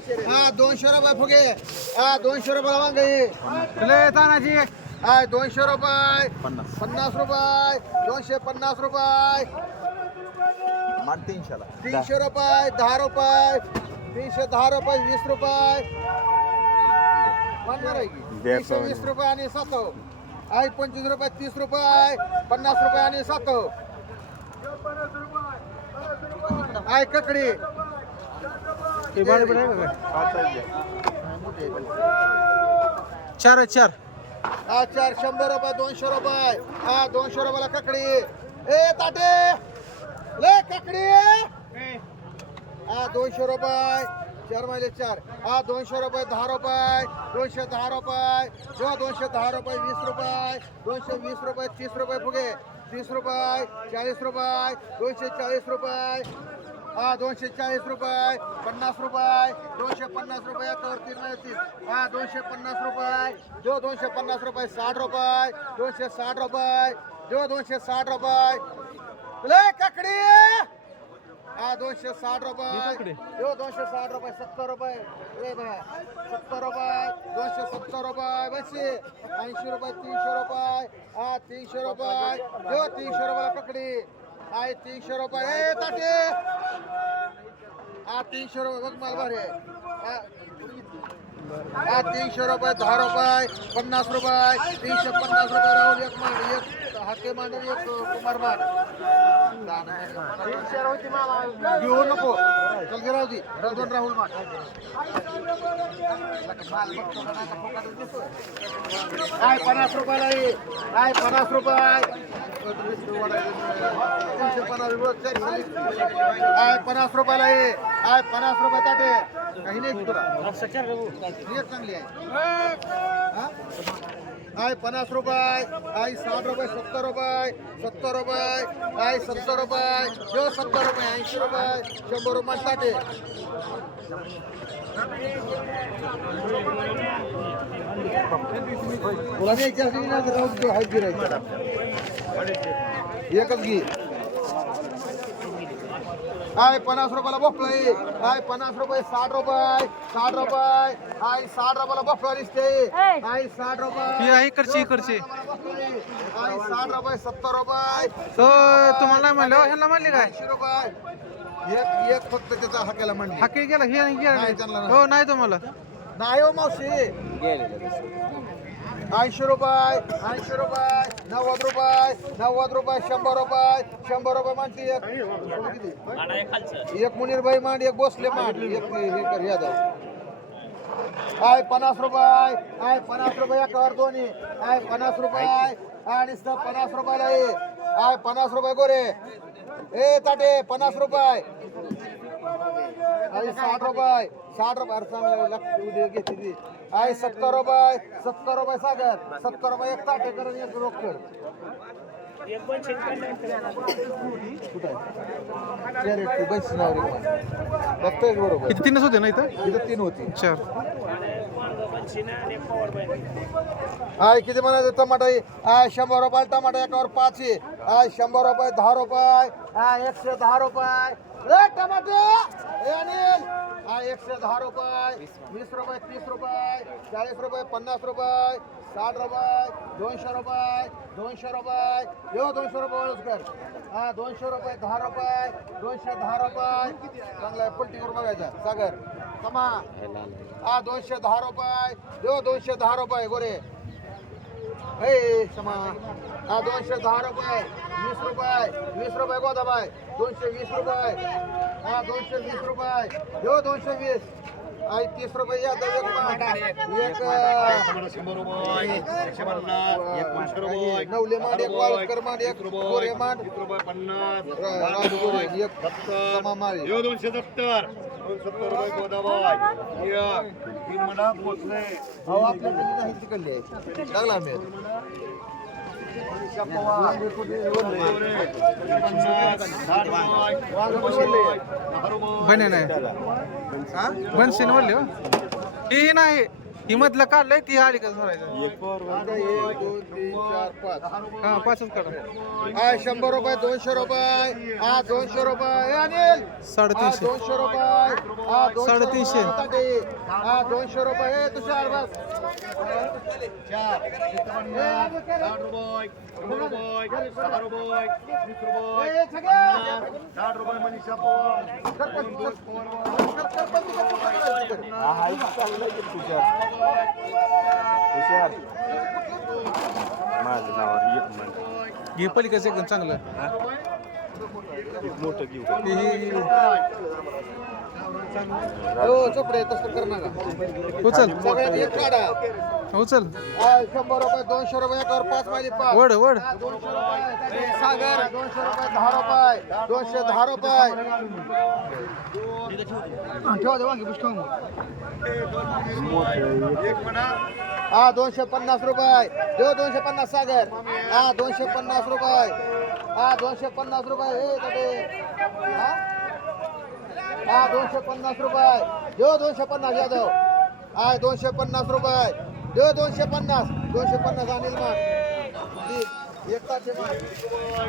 200 रुपये फुगे 200 रुपये वांगे तानाजी 200 रुपये 50 रुपये 250 रुपये 300 रुपये 10 रुपये 310 रुपये 20 रुपये 20 रुपये आणि 7 25 रुपये 30 रुपये 50 रुपये आणि 7 ककडी चार 100 रुपये 200 रुपये 200 रुपयाला ककडी ताटे ले ककडी 200 रुपये 4 मायले 4 200 रुपये 10 रुपये 210 रुपये 210 रुपये 20 रुपये 220 रुपये 30 रुपये फुगे 30 रुपये 40 रुपये 240 रुपये 240 रुपये 50 रुपये 250 रुपये 250 रुपये 250 रुपये 60 रुपये 260 रुपये 260 रुपये ले ककडी 260 रुपये 260 रुपये 70 रुपये 70 रुपये 270 रुपये 80 रुपये 300 रुपये 300 रुपये 300 रुपये ककडी 300 रुपये ताटे 300 रुपये बघ माल भारी 300 रुपये 10 रुपये 50 रुपये 350 रुपये राहुल एक मान एक हाके मान एक कुमार मान घेऊ नको चल गे राहू दे दोन राहुल मान 50 रुपयाला 50 रुपये 50 रुपयाला 50 रुपये ताटे काही नाही तुला चांगली आहे 50 रुपये 60 रुपये 70 रुपये 70 रुपये 70 रुपये 70 रुपये 80 रुपये 100 रुपये ताटे तुला नाही एकच घे 50 रुपयाला भोपळा 50 रुपये 60 रुपये 60 रुपये 60 रुपयाला भोपळा दिसते 60 रुपये इकडची 60 रुपये 70 रुपये तुम्हाला म्हणलं ह्याला म्हणले काय 80 रुपये एक फक्त त्याचा हाकेला म्हणले हाके गेला हे नाही त्यांना हो नाही तुम्हाला नाही हो मावशी 80 रुपये 80 रुपये 90 रुपये 90 रुपये 100 रुपये 100 रुपये मांडती एक मुनीरबाई मांड एक भोसले मांड एक हे कर या जाऊ 50 रुपये 50 रुपये एकावर दोन्ही 50 रुपये आणि 50 रुपयाला 50 रुपये गोरे ताटे 50 रुपये 60 रुपये 60 रुपये चांगलं घेतली 70 रुपये 70 रुपये सागर 70 रुपये एक ताटे करून एक रोकड बरोबर किती तीनच होते ना इथं इथं 3 होती 4 किती म्हणायचं टमाटा 100 रुपये टमाटा एकावर 5 आहे 100 रुपये 10 रुपये 110 रुपये टमाटे अनिल 110 रुपये 20 रुपये 30 रुपये 40 रुपये 50 रुपये 60 रुपये 200 रुपये 200 रुपये 200 रुपये ओळख कर 200 रुपये 10 रुपये 210 रुपये चांगला आहे पलटीवर बघायचा सागर कमा 210 रुपये 210 रुपये गोरे हे क्षमा 210 रुपये 20 रुपये 20 रुपये गोदाबाई 220 रुपये 220 रुपये 220 30 रुपये या नवले मांड एक वाळकर मांड एक गोरे मांड 270 रुपये गोदाबाई तीन म्हणा पोचले आपल्याकडे नाही तिकडले चांगला आम्ही बने नाही बनसे बोलले ही नाही ही मधलं काढलंय ती आली का सोडायचं आता 1 2 3 4 5 हा 5च काढा आहे 100 रुपये 200 रुपये हा 200 रुपये हे अनिल 350 200 रुपये हा 350. हा 200 रुपये हे तुषार बस 4 60 रुपये 100 रुपये 10 रुपये 20 रुपये हे सगळं 60 रुपये मनीषा पवार माझं नावावर एक म्हण हे पलीकडचं एकदम चांगलं एक मोठं घेऊ हो चपडे तसं कर नका उचल सगळ्यात एक काढा उचल 100 रुपये 200 रुपये एकावर 5 माझी 5 वड वड 200 रुपये सागर 200 रुपये 10 रुपये 210 रुपये ठेवा दे वांगी पुष्कळ एक म्हणा हा 250 रुपये देऊ 250 सागर हा 250 रुपये हा 250 रुपये हे तटे हा 250 रुपये देऊ 250 यादव हा 250 रुपये देऊ 250 250 अनिल मान एक ताचे मान